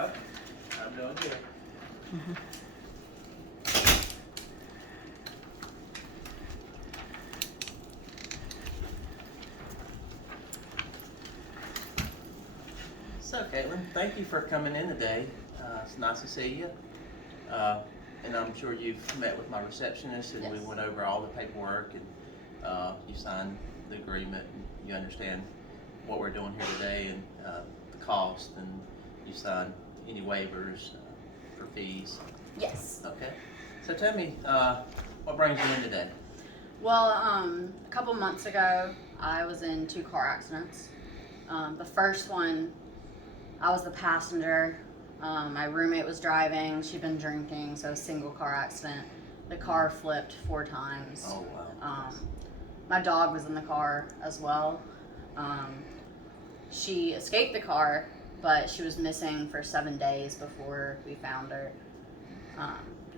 Well, I'm doing good. So, Caitlin, thank you for coming in today. It's nice to see you. And I'm sure you've met with my receptionist, and we Yes. went over all the paperwork, and you signed the agreement, and you understand what we're doing here today, and the cost, and you signed any waivers for fees. Yes. Okay. So tell me, what brings you in today? Well, a couple months ago, I was in 2 car accidents. The first one, I was the passenger. My roommate was driving. She'd been drinking, so a single car accident. The car flipped 4 times. Oh, wow. My dog was in the car as well. She escaped the car, but she was missing for 7 days before we found her.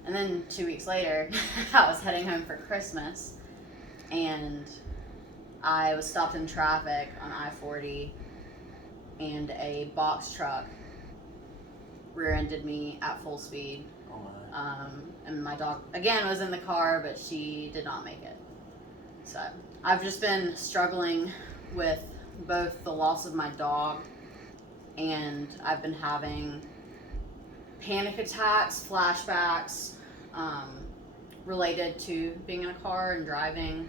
And then 2 weeks later, I was heading home for Christmas, and I was stopped in traffic on I-40, and a box truck rear-ended me at full speed. Oh, my. And my dog, again, was in the car, but she did not make it. So I've just been struggling with both the loss of my dog, and I've been having panic attacks, flashbacks, related to being in a car and driving.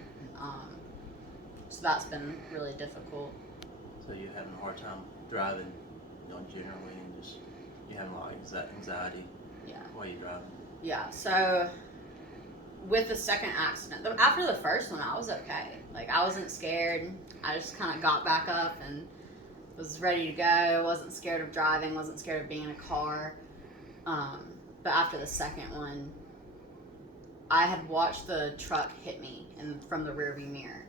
So that's been really difficult. So you're having a hard time driving, generally, and just you having a lot of anxiety Yeah. while you're driving. Yeah. So with the second accident, after the first one, I was okay. Like, I wasn't scared. I just kind of got back up and was ready to go. Wasn't scared of driving. Wasn't scared of being in a car. But after the second one, I had watched the truck hit me from the rearview mirror.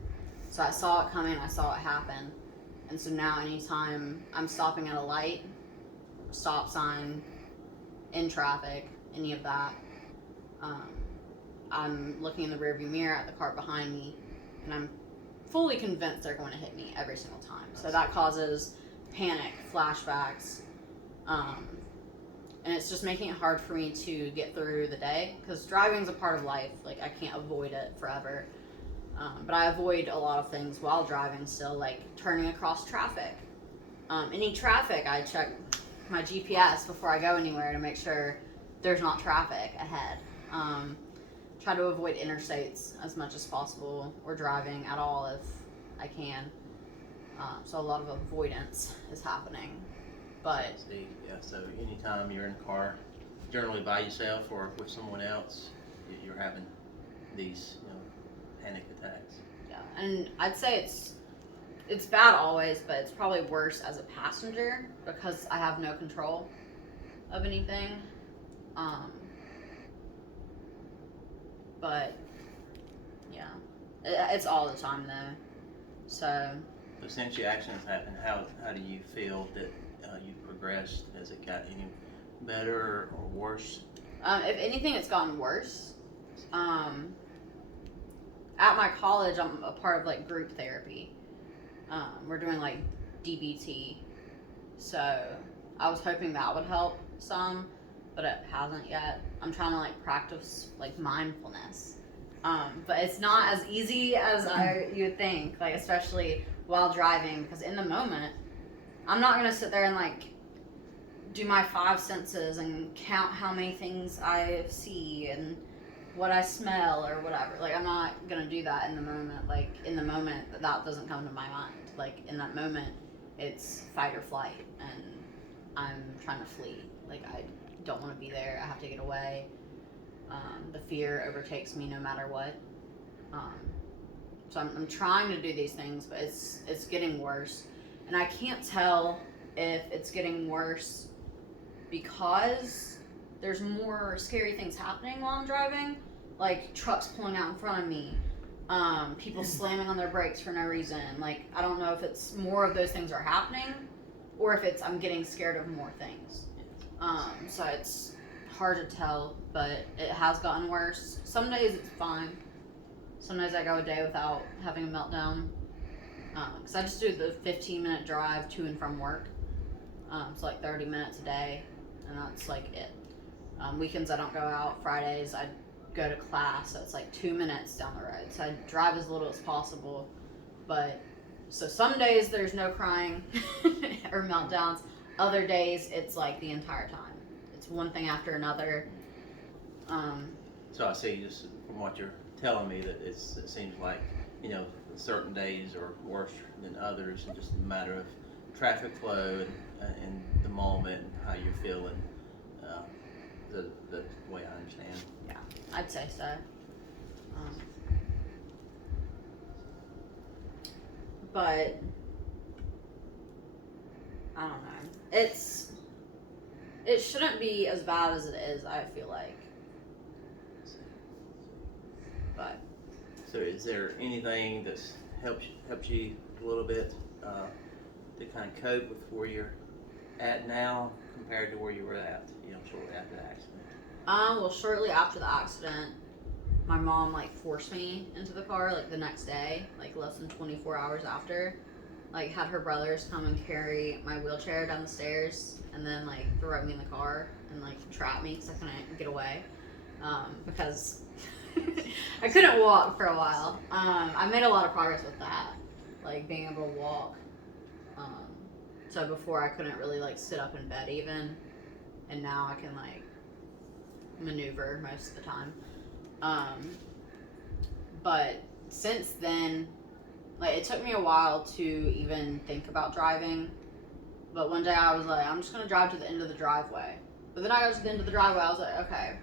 So I saw it coming. I saw it happen. And so now anytime I'm stopping at a light, stop sign, in traffic, any of that, I'm looking in the rearview mirror at the car behind me, and I'm fully convinced they're going to hit me every single time. So that causes panic, flashbacks, and it's just making it hard for me to get through the day, because driving is a part of life. Like, I can't avoid it forever. But I avoid a lot of things while driving still, like turning across traffic. Any traffic, I check my GPS before I go anywhere to make sure there's not traffic ahead. Try to avoid interstates as much as possible, or driving at all if I can. So a lot of avoidance is happening. But See, yeah. So anytime you're in a car, generally by yourself or with someone else, you're having these, panic attacks. yeah, and I'd say it's bad always, but it's probably worse as a passenger because I have no control of anything. But yeah, it's all the time though. So But since your accidents happened, how do you feel that you've progressed? Has it got any better or worse? if anything, it's gotten worse. At my college, I'm a part of like group therapy. We're doing like DBT, so I was hoping that would help some, but it hasn't yet. I'm trying to like practice like mindfulness, but it's not as easy as you would think. Like, especially while driving, because in the moment, I'm not gonna sit there and like do my 5 senses and count how many things I see and what I smell or whatever. Like, I'm not gonna do that in the moment. Like, in the moment, that doesn't come to my mind. Like, in that moment, it's fight or flight, and I'm trying to flee. Like, I don't want to be there. I have to get away. The fear overtakes me no matter what. So I'm trying to do these things, but it's getting worse, and I can't tell if it's getting worse because there's more scary things happening while I'm driving, like trucks pulling out in front of me, people slamming on their brakes for no reason. Like, I don't know if it's more of those things are happening, or if it's I'm getting scared of more things. So it's hard to tell, but it has gotten worse. Some days it's fine. Some days I go a day without having a meltdown, because I just do the 15-minute drive to and from work, so like 30 minutes a day. and that's like it. Weekends I don't go out. Fridays I go to class, so it's like 2 minutes down the road. So I drive as little as possible. But so some days there's no crying or meltdowns. Other days it's like the entire time. It's one thing after another. So I see, just from what you're telling me, that it seems like, you know, certain days are worse than others, and just a matter of traffic flow and the moment and how you're feeling. The way I understand. Yeah, I'd say so. But I don't know. It shouldn't be as bad as it is, I feel like. But So is there anything that's helped you a little bit to kind of cope with where you're at now compared to where you were at, you know, shortly after the accident? well, shortly after the accident, my mom like forced me into the car like the next day, like less than 24 hours after. Like had her brothers come and carry my wheelchair down the stairs and then like throw me in the car and like trap me because I couldn't get away because I couldn't walk for a while. I made a lot of progress with that, like being able to walk. So before I couldn't really like sit up in bed even, and now I can like maneuver most of the time. But since then, like it took me a while to even think about driving. But one day I was like, I'm just gonna drive to the end of the driveway. But then I got to the end of the driveway, I was like, okay,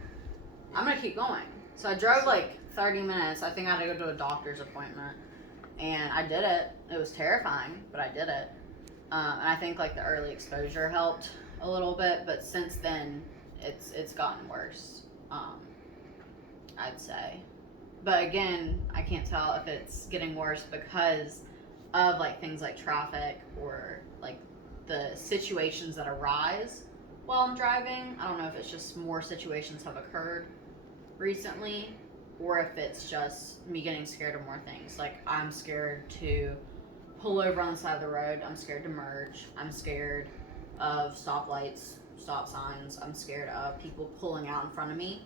I'm gonna keep going. So I drove like 30 minutes. I think I had to go to a doctor's appointment, and I did it. It was terrifying, but I did it. And I think like the early exposure helped a little bit, but since then it's gotten worse. I'd say. But again, I can't tell if it's getting worse because of like things like traffic or like the situations that arise while I'm driving. I don't know if it's just more situations have occurred recently or if it's just me getting scared of more things. Like I'm scared to pull over on the side of the road. I'm scared to merge. I'm scared of stoplights, stop signs. I'm scared of people pulling out in front of me.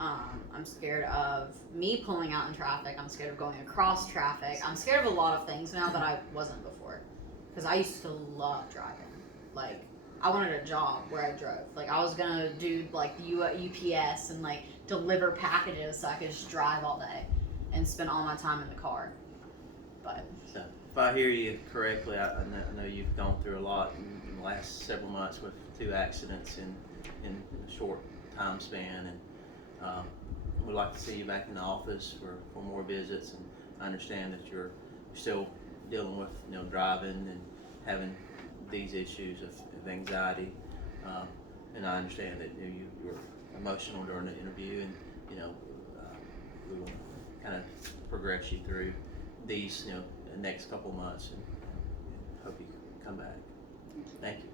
I'm scared of me pulling out in traffic. I'm scared of going across traffic. I'm scared of a lot of things now that I wasn't before. Because I used to love driving. Like, I wanted a job where I drove. Like, I was going to do, like, UPS and, like, deliver packages so I could just drive all day and spend all my time in the car. But So if I hear you correctly, I know you've gone through a lot in the last several months with 2 accidents in a short time span, and we'd like to see you back in the office for more visits. And I understand that you're still dealing with, you know, driving and having these issues of anxiety, and I understand that you were emotional during the interview, and you know we will kind of progress you through these, you know, the next couple months, and hope you come back. Thank you.